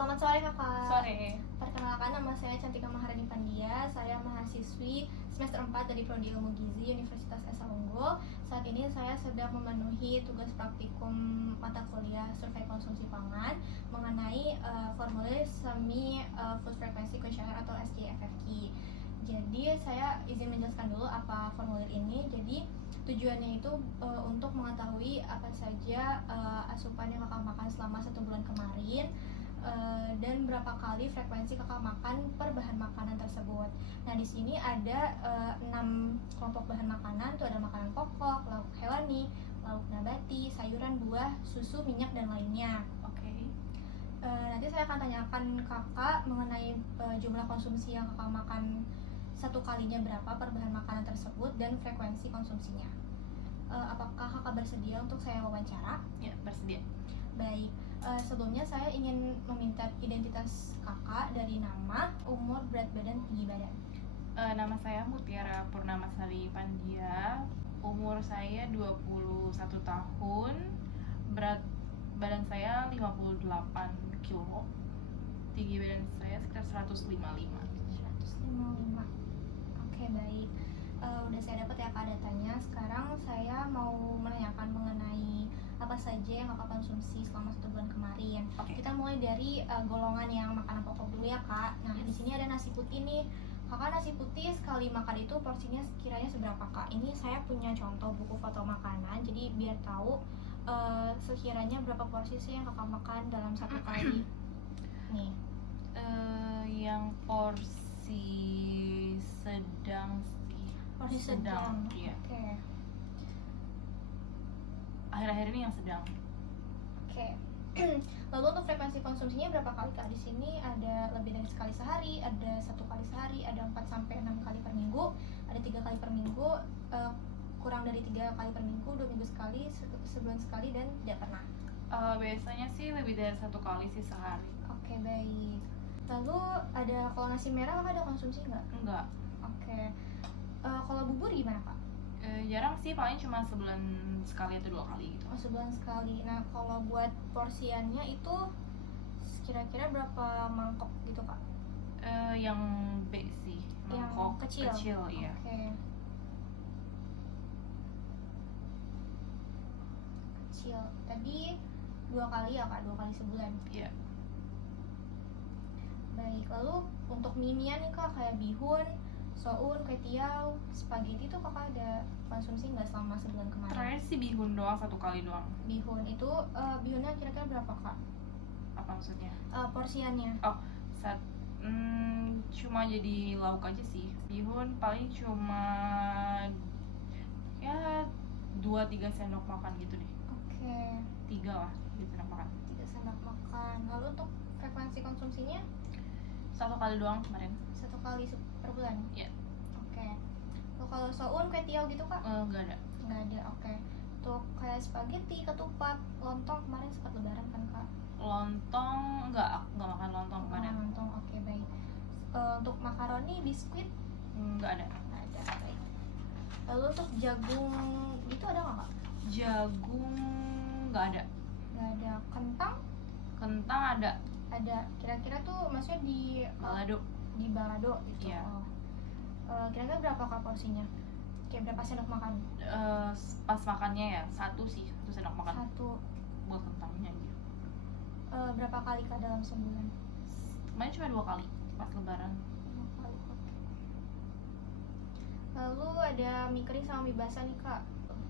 Selamat sore kakak. Sore. Perkenalkan, nama saya Cantika Maharani Pandia. Saya mahasiswi semester 4 dari Prodi Ilmu Gizi Universitas Esa Unggul. Saat ini saya sedang memenuhi tugas praktikum mata kuliah Survei Konsumsi Pangan mengenai formulir Semi Food Frequency Questionnaire atau SJFFQ. Jadi saya izin menjelaskan dulu apa formulir ini. Jadi tujuannya itu untuk mengetahui apa saja asupan yang kakak makan selama 1 bulan kemarin, dan berapa kali frekuensi kakak makan per bahan makanan tersebut. Nah, di sini ada 6 kelompok bahan makanan. Itu ada makanan pokok, lauk hewani, lauk nabati, sayuran, buah, susu, minyak, dan lainnya. Oke. Nanti saya akan tanyakan kakak mengenai jumlah konsumsi yang kakak makan satu kalinya berapa per bahan makanan tersebut dan frekuensi konsumsinya. Apakah kakak bersedia untuk saya wawancara? Ya, bersedia. Baik, sebelumnya saya ingin meminta identitas kakak dari nama, umur, berat badan, tinggi badan. Nama saya Mutiara Purnamasari Pandia. Umur saya 21 tahun. Berat badan saya 58 kilo. Tinggi badan saya sekitar 155. 155. Oke, baik. Udah saya dapat ya kak datanya. Sekarang saya mau menanyakan mengenai apa saja yang kakak konsumsi selama 1 bulan kemarin. Oke. Kita mulai dari golongan yang makanan pokok dulu ya kak. Nah, di sini ada nasi putih nih. Kakak, nasi putih sekali makan itu porsinya sekiranya seberapa kak? Ini saya punya contoh buku foto makanan, jadi biar tahu sekiranya berapa porsi sih yang kakak makan dalam satu kali. Nih. Yang porsi sedang sih. Porsi sedang. Iya. Oke. Akhir-akhir ini yang sedang. Oke. Lalu untuk frekuensi konsumsinya berapa kali kak? Di sini ada lebih dari sekali sehari, ada 1 kali sehari, ada 4 sampai 6 kali per minggu, ada 3 kali per minggu, kurang dari 3 kali per minggu, 2 minggu sekali, sebulan sekali, dan tidak pernah. Biasanya sih lebih dari 1 kali sih sehari. Oke, baik. Lalu ada, kalau nasi merah kakak ada konsumsi nggak? Enggak. Oke. Kalau bubur gimana kak? Jarang sih, paling cuma sebulan sekali atau 2 kali gitu. Oh, sebulan sekali. Nah, kalau buat porsiannya itu kira-kira berapa mangkok gitu kak? Yang B sih, mangkok Yang kecil. iya. Oke. Kecil. Tadi 2 kali ya kak, 2 kali sebulan. Iya. Baik, lalu untuk mie-mian nih kak, kayak bihun, soun, kue tiaw, spaghetti itu kakak ada konsumsi nggak selama sebulan kemarin? Terakhir sih bihun doang, 1 kali doang. Bihun itu bihunnya kira-kira berapa kak? Apa maksudnya? Porsiannya? Oh, cuma jadi lauk aja sih. Bihun paling cuma ya 2-3 sendok makan gitu deh. Oke. 3 lah, 3 sendok makan. 3 sendok makan. Lalu untuk frekuensi konsumsinya? 1 kali doang kemarin. 1 kali per bulan? Iya. Oke. Lalu kalau soun, kue tiaw gitu kak? Nggak ada. Nggak ada, oke. Untuk kayak spaghetti, ketupat, lontong kemarin sempat lebaran kan kak? Lontong aku nggak makan lontong kemarin. Lontong, oke, baik. Untuk makaroni, biskuit? Nggak ada. Nggak ada, baik. Lalu untuk jagung itu ada nggak kak? Jagung nggak ada. Nggak ada. Kentang? Kentang ada. Ada. Kira-kira tuh maksudnya di Balado. di balado gitu. Iya. Kira-kira berapa kak porsinya? Kayak berapa sendok makan? Pas makannya ya 1 sih, 1 sendok makan 1. buat kentangnya gitu. Berapa kali kak dalam sebulan? Kemarin cuma 2 kali pas lebaran. 2 kali, oke. Lalu ada mie kering sama mie basah nih kak?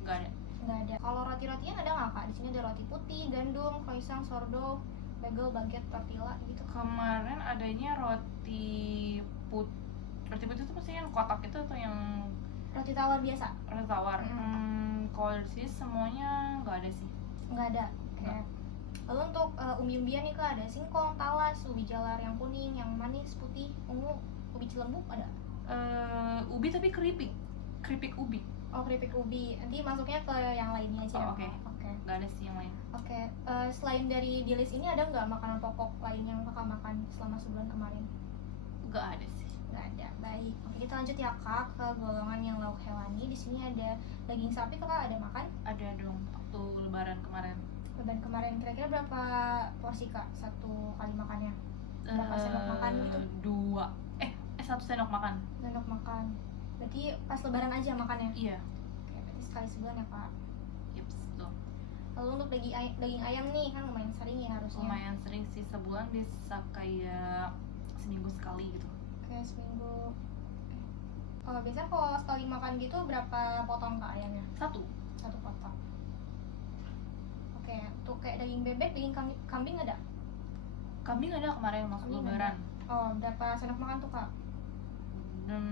Nggak ada. Nggak ada. Kalau roti-rotian ada nggak kak? Di sini ada roti putih, gandum, croissant, sourdough, bagel, baguette, tortilla gitu. Kemarin adanya roti putih itu pasti yang kotak itu atau yang Roti tawar biasa? roti tawar? Kalau di sini semuanya nggak ada sih. Nggak ada. Oke. Nggak. Lalu untuk umbi-umbian nih kak, ada singkong, talas, ubi jalar yang kuning, yang manis, putih, ungu, ubi cilembuk ada? Ubi tapi keripik ubi. Oh, keripik ubi. Nanti masuknya ke yang lainnya aja. Oh, oke. Oke. Nggak ada sih yang lain. Oke. Selain dari di list ini ada nggak makanan pokok lain yang kakak makan selama sebulan kemarin? Nggak ada sih. Nggak ada. Baik. Oke, kita lanjut ya kak ke golongan yang lauk hewani. Di sini ada daging sapi, kakak ada makan? Ada dong waktu lebaran kemarin. Beban kemarin kira-kira berapa porsi kak satu kali makannya? Berapa sendok makan gitu? 1 sendok makan. Sendok makan. Berarti pas lebaran aja makannya? Iya. Oke, berarti sekali sebulan ya kak. Yups, betul. Lalu untuk daging ayam nih kan lumayan sering ya harusnya. Lumayan sering sih, sebulan bisa kayak seminggu sekali gitu. Kayak seminggu. Biasanya kalau sekali makan gitu berapa potong kak ayamnya? Satu Potong. Oke, untuk kayak daging bebek, daging kambing ada? kambing ada kemarin masuk Kambing lebaran. Berapa sendok makan tuh kak? Dan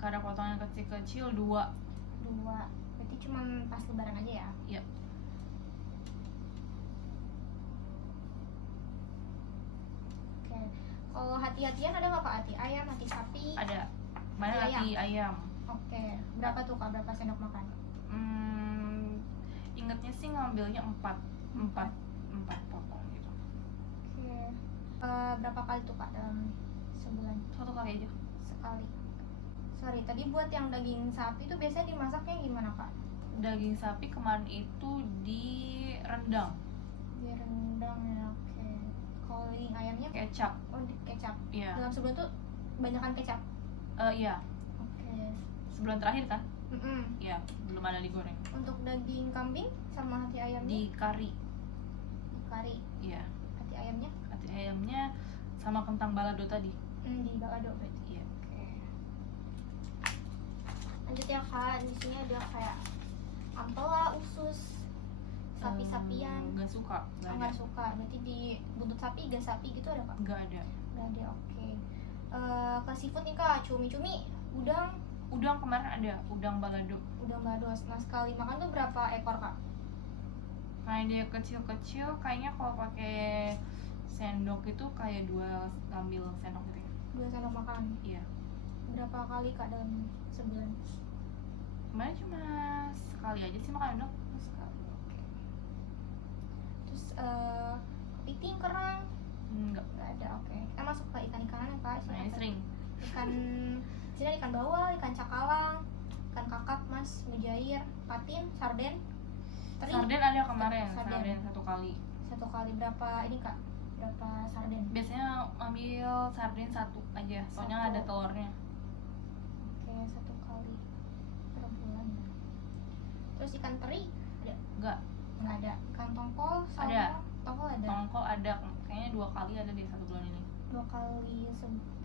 kadang potongnya kecil-kecil 2. 2. Berarti cuma pas lebaran aja ya? Iya. Oke. Kalau hati-hatian ada nggak kak? Hati ayam, hati sapi? Ada. Mana Hati hati ayam? Oke. Berapa tuh kak? Berapa sendok makan? Ingatnya sih ngambilnya 4 potong gitu. Oke. Berapa kali tuh kak dalam sebulan? 1 kali aja. Sekali. Sorry, tadi buat yang daging sapi tuh biasanya dimasaknya gimana kak? Daging sapi kemarin itu direndang. Direndang ya, oke. Kalau daging ayamnya? Kecap. Di kecap. Iya. Dalam sebulan tuh banyakan kecap? Iya. Oke. Sebulan terakhir kan? Mm-mm. Iya, belum ada digoreng. Untuk daging kambing sama hati ayamnya? Di kari. Di kari. Iya. Hati ayamnya? Hati ayamnya sama kentang balado tadi. Di balado berarti. Iya. Oke. Lanjut ya kak, di sini ada kayak ampela, usus, sapi-sapian. Nggak suka. Nggak suka. Berarti di buntut sapi, iga sapi gitu ada kak? Nggak ada. Nggak ada, oke. Ke seafood nih kak, cumi-cumi, udang. Udang kemarin ada, udang balado. Udang balado. Nah sekali makan tuh berapa ekor kak? Nah dia kecil-kecil, kayaknya kalau pakai sendok itu kayak 2 ngambil sendok gitu ya. 2 sendok makan. Iya. Berapa kali kak dalam sebulan? Kemarin cuma sekali aja sih makan udang. Sekali, oke. Terus kepiting, kerang? Enggak. Nggak ada, oke. Kita masuk ke ikan-ikanan ya kak. Nah ini sering. Ikan sini ada ikan bawal, ikan cakalang, ikan kakap, mas, mujair, patin, sarden, teri. Sarden ada kemarin, Sarden. sarden 1 kali. 1 kali berapa ini kak? Berapa sarden? Biasanya ambil sarden 1 aja, soalnya 1. ada telurnya. Oke, 1 kali per bulan. Terus ikan teri ada? Enggak. Nggak ada. Ikan tongkol, salmon? Ada. Tongkol ada? Tongkol ada, kayaknya 2 kali ada di 1 bulan ini. 2 kali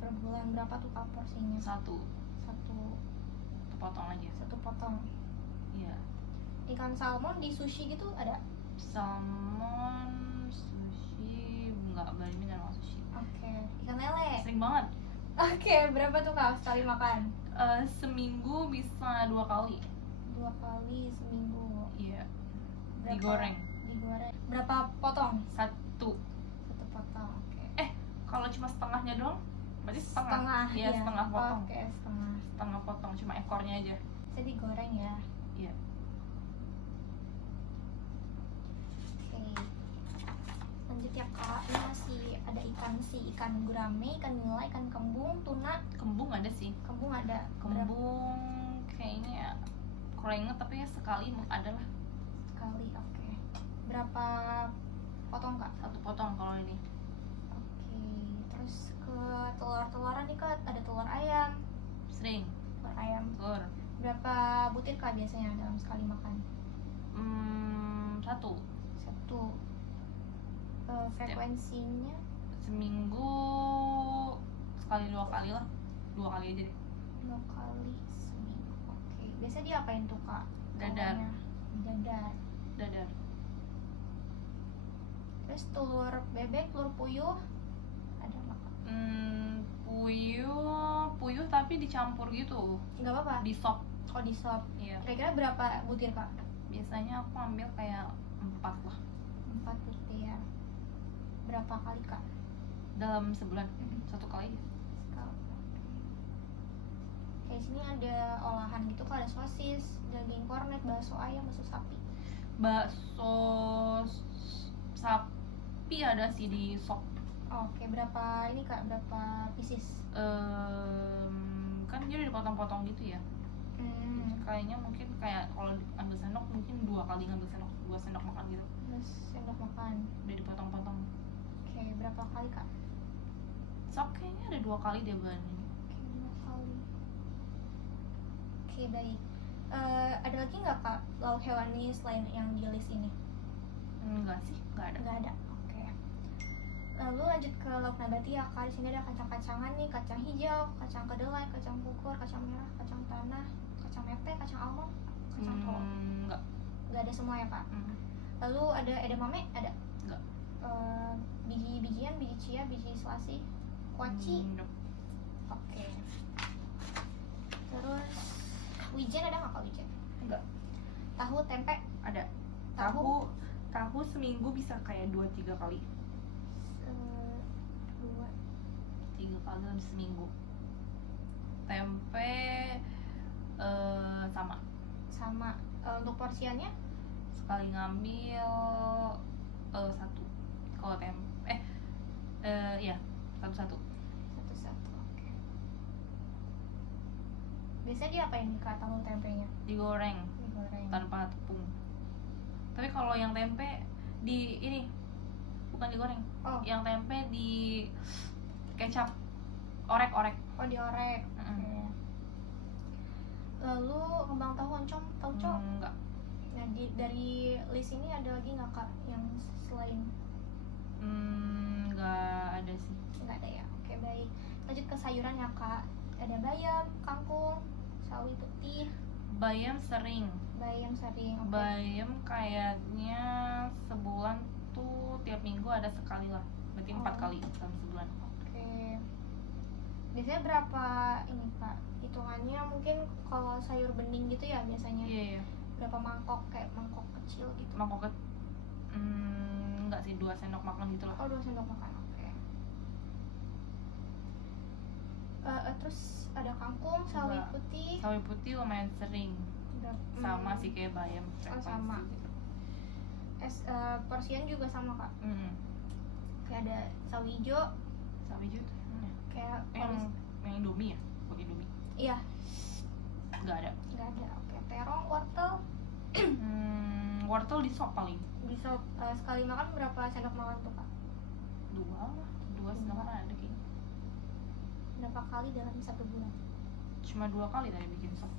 per bulan. Berapa tuh kak porsinya? 1 Satu potong aja. potong. Iya. Ikan salmon di sushi gitu ada? Salmon, sushi, enggak berani minta sama sushi. Oke. Ikan lele? Sering banget. Oke, berapa tuh kak sekali makan? Seminggu bisa 2 kali. 2 kali seminggu. Iya. Berapa? Digoreng. Berapa potong? 1. 1 potong. Oke. Kalau cuma setengahnya doang, berarti setengah. Iya, ya. setengah potong. Oke, setengah. Setengah potong, cuma ekornya aja. Jadi digoreng ya. Iya. Oke. Lanjut ya kak. Ini masih ada ikan gurame, ikan nila, ikan kembung, tuna. Kembung ada sih. Kembung ada. Kembung kayaknya kurang inget, tapi ya sekali ada lah. Sekali. Oke. Berapa potong kak? 1 potong kalau ini. Oke. Terus ke telur-teluran nih kak, ada telur ayam. Sering. Telur ayam. Telur. Berapa butir kak biasanya dalam sekali makan? 1. 1. Frekuensinya? Seminggu sekali 2 kali lah. 2 kali aja deh. 2 kali seminggu. Oke. Biasa diapain tuh kak? Dadar. Dadar. Dadar. Terus telur bebek, telur puyuh ada nggak kak? Puyuh tapi dicampur gitu. Nggak apa-apa. Di sop. Oh di sop. Iya. Kira-kira berapa butir kak? Biasanya aku ambil kayak 4 lah 4 butir. Berapa kali kak? dalam sebulan. 1 kali. Sekali. Kayak sini ada olahan gitu kak, ada sosis, daging kornet, bakso ayam, bakso sapi. Bakso sapi ada sih di sop. Oke, berapa ini kak? Berapa pieces? Kan dia udah dipotong-potong gitu ya. Kayaknya mungkin kayak kalau ambil sendok mungkin 2 kali ngambil sendok, 2 sendok makan gitu. Terus sendok makan. Udah dipotong-potong. Oke, berapa kali kak? Sop kayaknya ada 2 kali dia bulan ini. Oke, 2 kali. Oke, baik. Ada lagi nggak kak lauk hewani selain yang di list ini? Enggak sih, enggak ada. Nggak ada. Oke. Lalu lanjut ke lauk nabati ya kak. Di sini ada kacang-kacangan nih, kacang hijau, kacang kedelai, kacang kukur, kacang merah, kacang tanah, kacang mete, kacang almond, kacang tol. Enggak. Nggak ada semua ya kak. Lalu ada edamame, ada? Enggak. Biji-bijian, biji chia, biji selasi, kuaci. Nope. Oke. Terus wijen ada nggak kak wijen? Enggak. Tahu, tempe? Ada. Tahu? Tahu seminggu bisa kayak 2-3 kali. 2. 3 kali dalam seminggu. Tempe sama. Sama. Untuk porsiannya? Sekali ngambil 1. Kalau tempe ya 1-1. Satu-satu. Oke. Biasanya diapain nih kak tahu tempenya? Digoreng Digoreng. tanpa tepung. Tapi kalau yang tempe di ini bukan digoreng. Oh. Yang tempe di kecap, orek-orek. Oh, diorek. Oke. Lalu kembang tahu oncom, tauco? Enggak. Nah, dari list ini ada lagi nggak kak yang selain? Enggak ada sih. Nggak ada ya. Oke, baik. Lanjut ke sayuran ya kak. Ada bayam, kangkung, sawi putih, Bayam sering. bayam sering. Oke. Bayam kayaknya sebulan tuh tiap minggu ada sekali lah. Berarti 4 Oh. kali dalam sebulan. Oke. Biasanya berapa ini kak? Hitungannya mungkin kalau sayur bening gitu ya biasanya. Iya. Berapa mangkok, kayak mangkok kecil gitu? Mangkok enggak sih, 2 sendok makan gitu lah. Oh, 2 sendok makan. Oke. Terus ada kangkung, sawi Enggak. putih. Sawi putih lumayan sering. Sama sih kayak bayam. Oh, sama. Gitu. Porsian juga sama kak. Kayak ada sawi hijau, Sawi hijau tuh yang mana? kayak yang Indomie ya? Buat Indomie. iya, Enggak ada. nggak ada. Oke, terong, wortel. Wortel di sop paling. Bisa sekali makan berapa sendok makan tuh kak? 2 lah. 2 sendok makan ada kayaknya. Berapa kali dalam 1 bulan? Cuma 2 kali tadi bikin sop.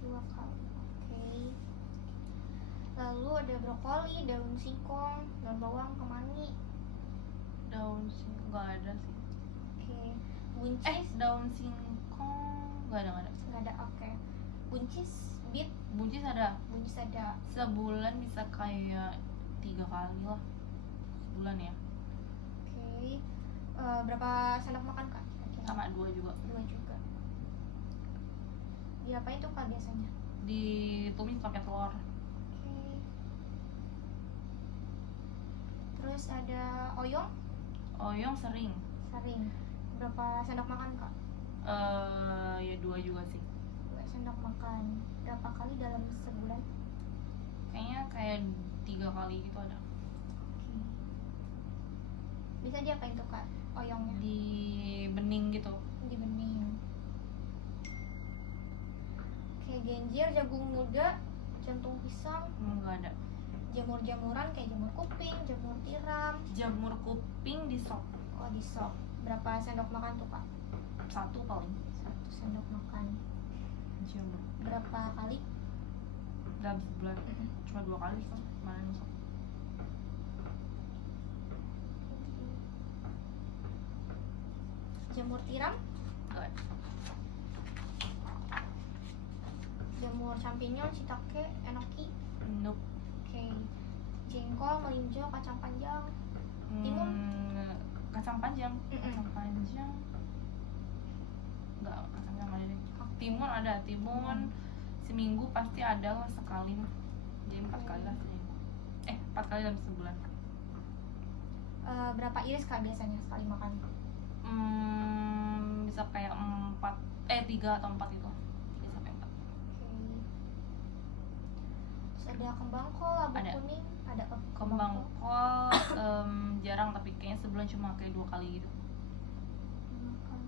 2 kali. Oke. Lalu ada brokoli, daun singkong, daun bawang, kemangi. Daun singkong enggak ada sih. Oke. Buncis? Daun singkong enggak ada. Nggak ada. Oke. Buncis, beet, Buncis ada. buncis ada. Sebulan bisa kayak 3 kali lah. Sebulan ya. Oke. Berapa sendok makan kak? Kira-kira? Sama 2 juga. 2 juga. Diapain tuh kak biasanya? Ditumis pakai telur. Oke. Terus ada oyong, Oyong sering. sering. Berapa sendok makan kak? Ya 2 juga sih. 2 sendok makan. Berapa kali dalam sebulan? Kayaknya kayak 3 kali gitu ada. Oke. Bisa diapain tuh kak oyongnya? Di bening gitu. Di bening. Oke, genjer, jagung muda, jantung pisang, Enggak ada. jamur-jamuran kayak jamur kuping, jamur tiram. Jamur kuping di sop. Oh, di sop. Berapa sendok makan tuh kak? 1 paling. 1 sendok makan. Jamur. Berapa kali? Dalam sebulan. Cuma 2 kali sih kemarin sop. Jamur tiram, Enggak ada. jamur champignon, shiitake, enoki. Nope. Oke. Jengkol, melinjo, kacang panjang. Timun? Kacang panjang. Mm-mm. Kacang panjang. Enggak, kacang panjang ada deh. Timun ada. Timun seminggu pasti ada lah sekali mah. Jadi 4 kali lah seminggu. 4 kali dalam sebulan. Berapa iris kak biasanya sekali makan? Bisa kayak 3 atau 4 itu. 3 sampai 4. Oke. Terus ada kembang kol, labu Ada. kuning, ada Kembang kol jarang, tapi kayaknya sebulan cuma kayak 2 kali gitu. makan.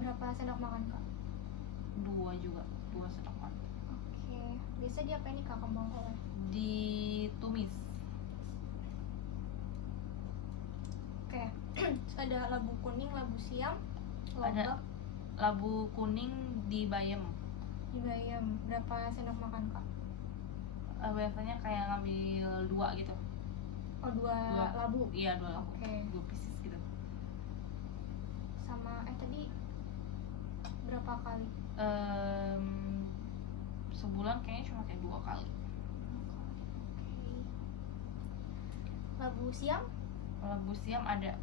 Berapa sendok makan kak? 2 juga. 2 sendok makan. Oke. Biasa diapain nih kak kembang kolak? Ditumis. Oke. Terus ada labu kuning, labu siam, Ada. lobak, Labu kuning dibayam. bayam. Berapa sendok makan kak? Biasanya kayak ngambil 2 gitu. Oh, dua Dua. labu. Iya, 2 labu. Oke. 2 pieces gitu. Sama tadi berapa kali? Sebulan kayaknya cuma kayak 2 kali. Oke. Labu siam Labu siam ada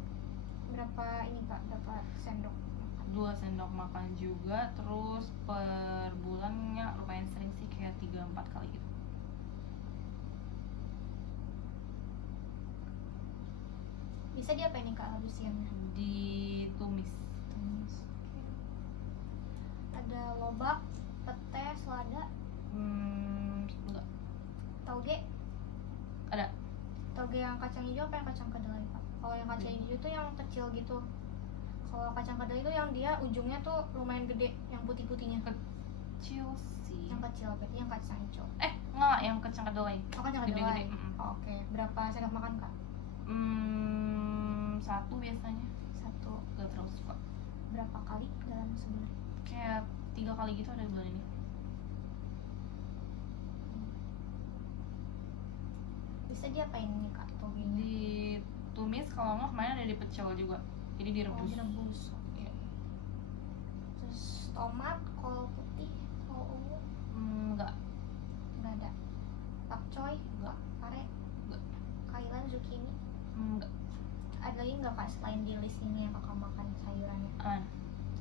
berapa ini kak? Berapa sendok makan? 2 sendok makan juga. Terus per bulannya lumayan sering sih, kayak 3-4 kali gitu. Bisa diapain nih kak labu siamnya? Ditumis. Tumis. Oke. Ada lobak, pete, selada, Enggak. tauge. Ada. Toge yang kacang hijau apa yang kacang kedelai pak? Kalau yang kacang hijau tuh yang kecil gitu. Kalau kacang kedelai itu yang dia ujungnya tuh lumayan gede, yang putih-putihnya. Kecil sih. Yang kecil berarti yang kacang hijau. Enggak, yang kacang kedelai. Oh kacang Gede-gede, kedelai. mm-mm. Oh, oke. Berapa sendok makan kak? 1 biasanya. 1. Gak terlalu suka. Berapa kali dalam sebulan? Kayak 3 kali gitu ada bulan ini. Bisa diapain nih kak togenya? Ditumis, kalau nggak kemarin ada dipecel juga. Jadi Oh, direbus. direbus. Oke. Iya. Terus tomat, kol putih, kol ungu, Enggak. nggak ada. Pakcoy, Nggak. pare, Nggak. kailan, zucchini. Enggak. Ada lagi nggak kak selain di list ini yang kakak makan sayurannya? Aman.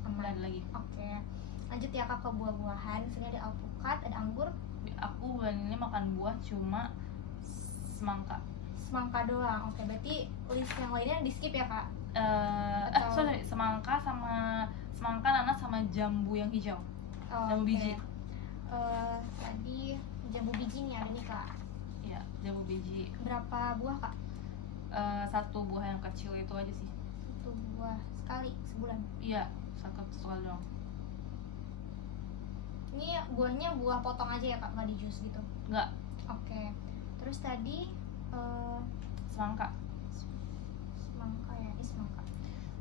Aman. Nggak ada lagi. Oke. Lanjut ya kak ke buah-buahan. Sini ada alpukat, ada anggur, Aku bulan ini makan buah cuma semangka. semangka doang. Oke, berarti list yang lainnya di skip ya kak? Sorry, semangka, nanas, sama jambu yang hijau. Oh, Jambu oke. biji. Tadi jambu biji nih ada nih kak. Iya, jambu biji. Berapa buah kak? 1 buah yang kecil itu aja sih. 1 buah sekali sebulan. Iya, 1 kali doang. Ini buahnya buah potong aja ya kak, nggak di jus gitu? Enggak, Oke. Terus tadi semangka. semangka ya, ini semangka.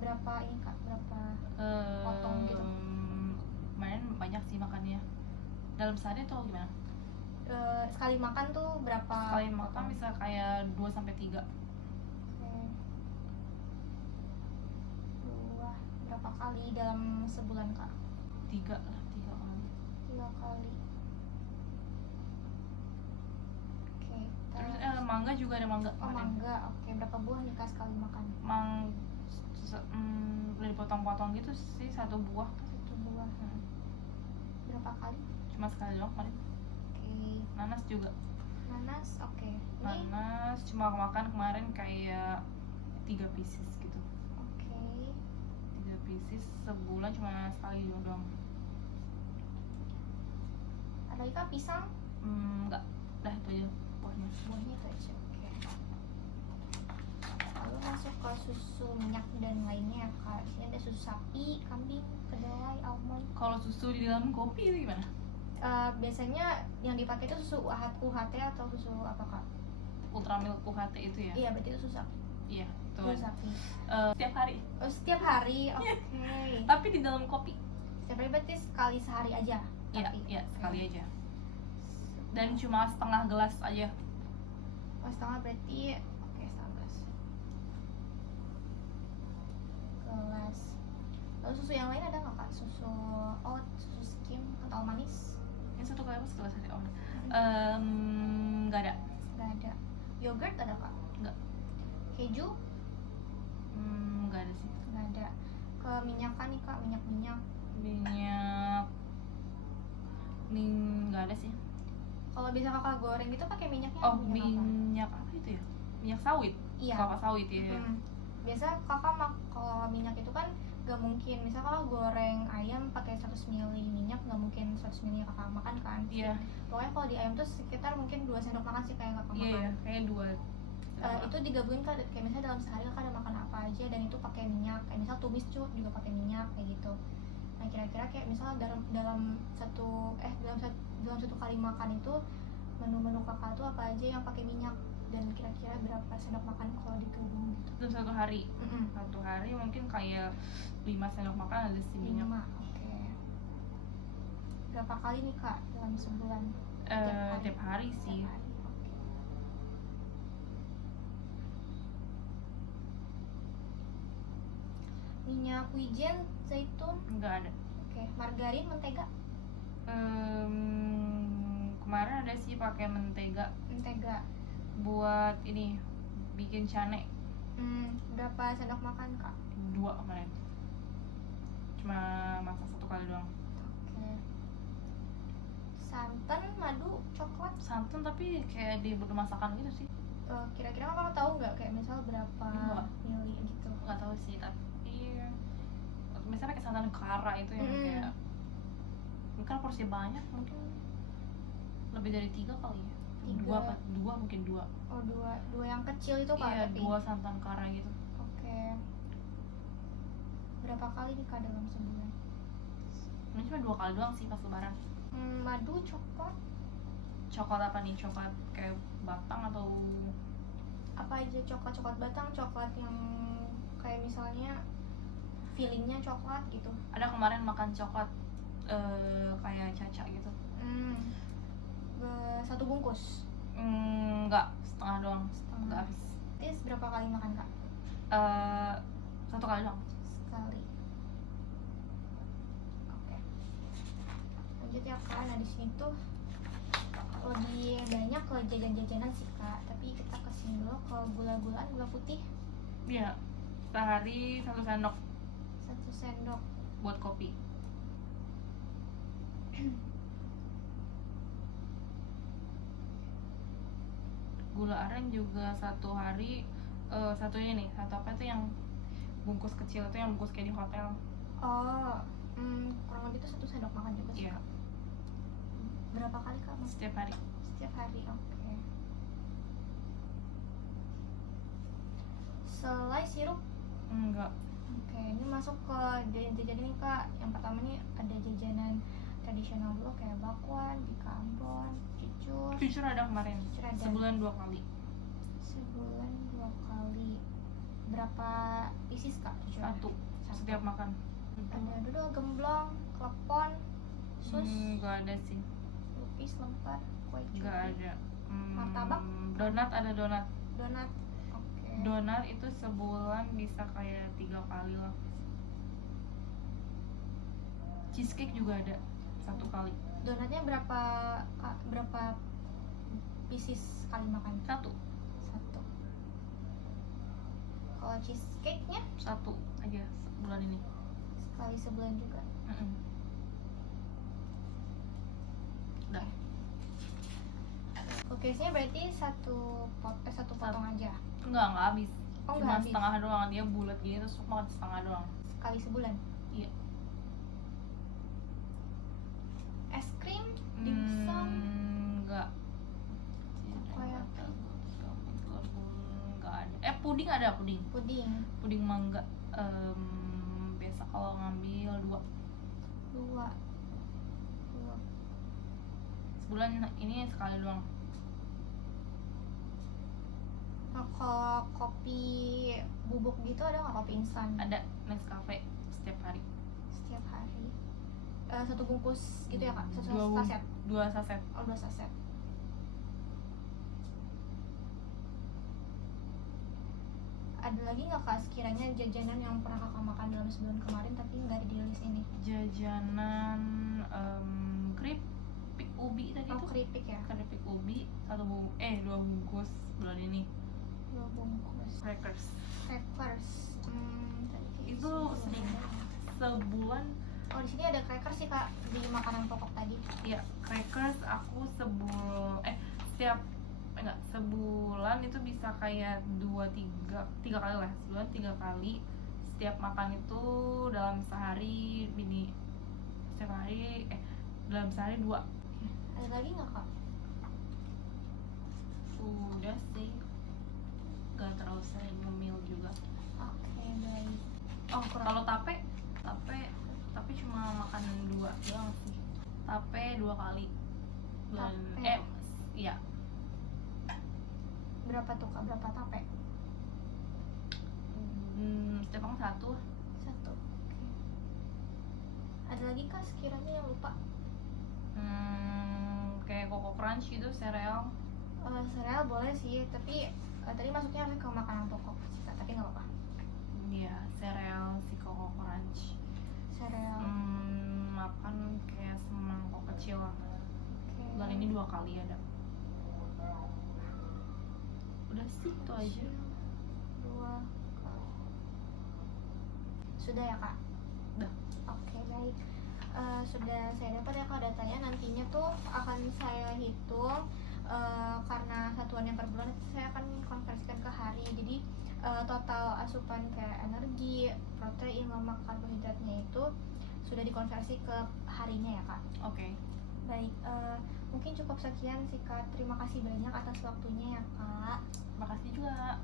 Berapa ini kak? Berapa? Potong gitu. Kemarin banyak sih makannya. Dalam sehari tuh gimana? Sekali makan tuh berapa? Sekali makan potong? bisa kayak 2-3. Oke. Buah berapa kali dalam sebulan kak? 3 lah, 3 kali. 3 kali. Oke. Terus mangga juga ada mangga. Oh kemarin. mangga. Oke. Berapa buah nih kak sekali makan? Udah dipotong-potong gitu sih, 1 buah. 1 buah. Berapa kali? Cuma sekali doang kemarin. Oke. Nanas juga. Nanas. Oke. Ini. Nanas cuma makan kemarin kayak 3 pieces gitu. Oke. 3 pieces sebulan cuma sekali doang. Ada lagi kak pisang? Enggak, dah itu aja buahnya. Buahnya itu aja. Oke. Lalu masuk ke susu minyak dan lainnya ya kak. Sini ada susu sapi, kambing, kedelai, almond. Kalau susu di dalam kopi itu gimana? Biasanya yang dipakai itu susu UHT atau susu apa kak? Ultramilk UHT itu ya? Iya berarti itu susu sapi. Iya, itu. Susu sapi. Setiap hari. Oh setiap hari. Oke. Tapi di dalam kopi. Setiap hari berarti sekali sehari aja. Iya, Tapi. iya, sekali aja. Dan cuma setengah gelas aja. Oh setengah berarti oke setengah gelas. Gelas. Lalu susu yang lain ada nggak kak? Susu oat, susu skim, kental manis? Ini 1 kali apa segelas aja? Oh, nggak ada. Nggak ada. Yogurt ada kak? Nggak. Keju? Nggak ada sih. Nggak ada. Keminyakan nih kak, minyak Nggak ada sih. kalau bisa kakak goreng gitu pakai minyaknya Oh, minyak apa? minyak apa itu ya? Minyak sawit. Iya. Kelapa sawit ya. Biasa kakak kalau minyak itu kan gak mungkin, misal kalau goreng ayam pakai 100 ml minyak gak mungkin 100 ml kakak makan kan. Iya. Pokoknya kalau di ayam tuh sekitar mungkin 2 sendok makan sih kayak kakak Iya, makan. iya, kayak 2. Itu digabungin kan kayak misalnya dalam sehari kakak ada makan apa aja dan itu pakai minyak, kayak misal tumis juga pakai minyak kayak gitu. Nah kira-kira kayak misalnya dalam satu kali makan itu menu-menu kakak tuh apa aja yang pakai minyak, dan kira-kira berapa sendok makan kalau digabung gitu? Itu satu hari. Satu hari mungkin kayak 5 sendok makan ada si minyak. 5, oke. Berapa kali nih kak dalam sebulan? Tiap hari sih. Tiap hari, oke. Minyak wijen, zaitun, Nggak ada. oke. Margarin, mentega? Kemarin ada sih pakai mentega Mentega. buat ini bikin cane. Berapa sendok makan kak? 2 kemarin. Cuma masak 1 kali doang. Oke. Santan, madu, coklat? Santan tapi kayak di masakan gitu sih. Kira-kira kakak tahu nggak kayak misal berapa Enggak. mili gitu? Nggak tahu sih, tapi misalnya pakai santan kara itu yang kayak mungkin porsi banyak, mungkin lebih dari 3 kali ya. 2 mungkin 2. Oh, dua yang kecil itu kak? Iya, Tapi 2 santan kara gitu. oke. Berapa kali nih kak dalam sebulan? Ini cuma 2 kali doang sih pas lebaran. Madu, coklat, Coklat apa nih? Coklat kayak batang atau apa aja? Coklat batang, coklat yang kayak misalnya fillingnya coklat gitu. ada kemarin makan coklat kayak caca gitu. 1 bungkus? Enggak, setengah doang. Enggak habis. Terus berapa kali makan kak? 1 kali doang. Sekali. Oke. Lanjut ya kak. Nah di sini tuh lebih banyak ke jajan-jajanan sih kak. Tapi kita kesini dulu ke gula-gulaan, gula putih. Iya, sehari 1 sendok 1 sendok. buat kopi. Gula aren juga 1 hari. Satu ini nih, satu apa itu yang bungkus kecil itu yang bungkus kayak di hotel. Oh, kurang lebih itu 1 sendok makan juga sih Iya. kak. Berapa kali kak? Setiap hari. Setiap hari, oke. Selai sirup? Enggak. Oke, ini masuk ke jajan-jajan ini kak. Yang pertama nih ada jajanan tradisional dulu kayak bakwan, bika ambon, cucur. Jujur ada kemarin. Cucur ada. Sebulan 2 kali. Sebulan 2 kali. Berapa pieces kak cucur? 1 setiap makan. Ada dodol, gemblong, klepon, sus, Enggak ada sih. lupis, lemper, kue cumi, Enggak ada. Martabak? Donat ada donat. donat. Oke. Donat itu sebulan bisa kayak 3 kali lah. Cheesecake juga ada 1 kali. Donatnya berapa kak? Berapa pieces sekali makan? 1 Kalau cheesecake-nya 1 aja sebulan ini. sekali sebulan juga. Udah. Cookiesnya berarti satu potong aja. Nggak habis. Oh, Cuma nggak habis. setengah doang, dia bulat gini terus makan setengah doang. Sekali sebulan. Iya. Es krim, dimsum, Nggak. takoyaki, Nggak ada. Puding ada, puding. Puding mangga. Biasa kalau ngambil 2 2. sebulan, ini sekali doang. Nah, kalau kopi bubuk gitu ada nggak, kopi instan? Ada Nescafe setiap hari. Setiap hari. 1 bungkus gitu ya kak? 1 2 saset? 2 saset. Oh, 2 saset. Ada lagi nggak kak sekiranya jajanan yang pernah kakak makan dalam sebulan kemarin tapi nggak ada di list ini? Jajanan keripik ubi tadi Oh, tuh. keripik ya? Keripik ubi 2 bungkus bulan ini. 2 bungkus. Crackers. Tadi kayak Itu sering. Sebulan Oh, di sini ada cracker sih kak di makanan pokok tadi. ya, crackers aku sebulan itu bisa kayak 3 kali lah. Sebulan 3 kali. Setiap makan itu dalam sehari dalam sehari 2. Ada lagi nggak kak? Udah sih, gak terlalu sering ngemil juga. Oke, baik. Oh, kalau tape tapi cuma makan 2 doang sih. Tape 2 kali. Dan Tape. iya. Berapa tuh Kak? Berapa tape? Setiap orang 1. Satu. Oke. Ada lagi Kak sekiranya yang lupa? Kayak Koko Crunch gitu, sereal. Sereal boleh sih, tapi tadi masuknya harus ke makanan pokok sih Kak, tapi nggak apa-apa. Iya, sereal si Koko Crunch. Sereal. Makan kayak semangkok kecil lah. Oke. Bulan ini 2 kali ada. Udah sih itu aja. 2 kali. Sudah ya Kak? Udah. Oke, baik. Sudah saya dapat ya Kak datanya. Nantinya tuh akan saya hitung karena satuannya per bulan, saya akan konversikan ke hari. Jadi total asupan kayak energi, protein, lemak, karbohidratnya itu sudah dikonversi ke harinya ya Kak. Oke. Baik, mungkin cukup sekian sih Kak. Terima kasih banyak atas waktunya ya Kak. Makasih juga.